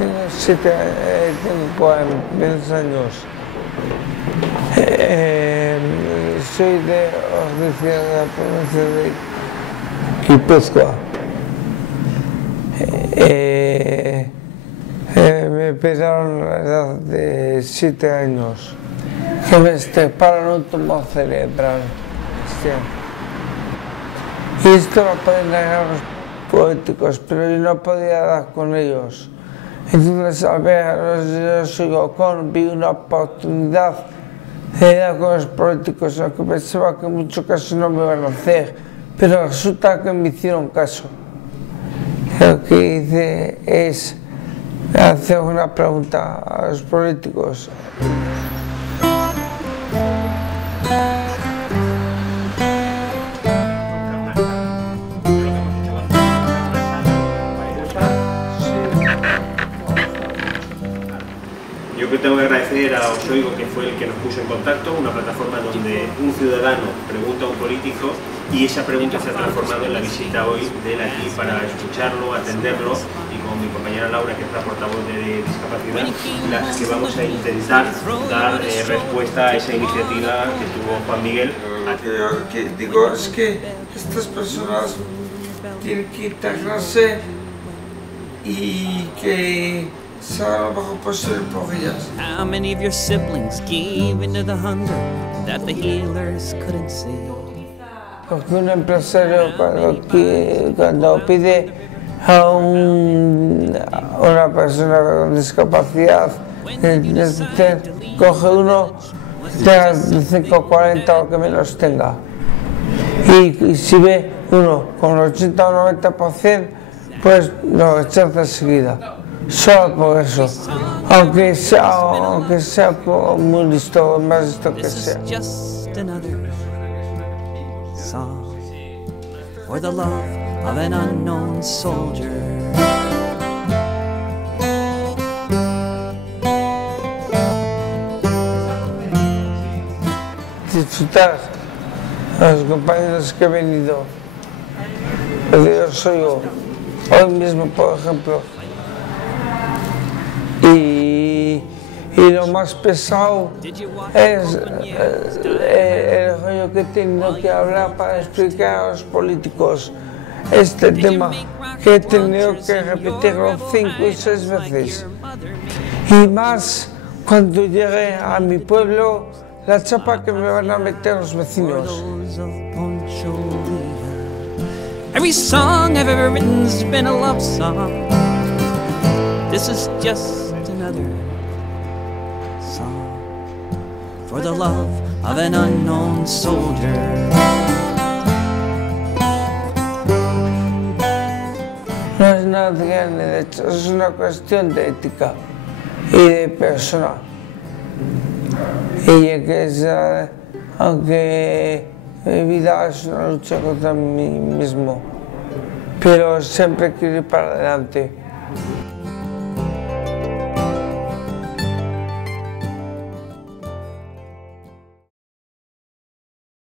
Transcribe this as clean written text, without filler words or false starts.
tengo 40 años. Soy de Ordicia, de la provincia de Guipúzcoa. Me operaron a la edad de 7 años, que me extirparon un tumor cerebral. Y esto lo pueden negar los políticos, pero yo no podía dar con ellos. Entonces, al ver a los Yocón, vi una oportunidad de dar con los políticos, aunque pensaba que en muchos casos no me iban a hacer, pero resulta que me hicieron caso. Lo que hice es hacer una pregunta a los políticos. Yo que tengo que agradecer a Osoigo, que fue el que nos puso en contacto, una plataforma donde un ciudadano pregunta a un político y esa pregunta se ha transformado en la visita hoy de él aquí para escucharlo, atenderlo, y con mi compañera Laura, que es la portavoz de discapacidad, las que vamos a intentar dar respuesta a esa iniciativa que tuvo Juan Miguel. Lo que digo es que estas personas tienen que integrarse y que sea lo mejor posible por ellas. How many of your siblings gave into the hunger that the healers couldn't see? Porque un empresario cuando pide a una persona con discapacidad, coge uno de 5,40 o que menos tenga. Y si ve uno con 80 o 90%, pues lo rechaza enseguida. Solo por eso, aunque sea muy listo, más listo que sea. For the love of an unknown soldier. Disfrutar a los compañeros que he venido. Yo soy yo, hoy mismo, por ejemplo. Y lo más pesado es el rollo que he tenido que hablar para explicar a los políticos este tema, que he tenido que repetirlo 5 y 6 veces. Y más cuando llegue a mi pueblo, la chapa que me van a meter los vecinos. Every song I've ever written's been a love song. This is just another song for the love of an unknown soldier. No es nada de derecho, es una cuestión de ética y de persona. Y que es, aunque mi vida es una lucha contra mí mismo, pero siempre quiero ir para adelante.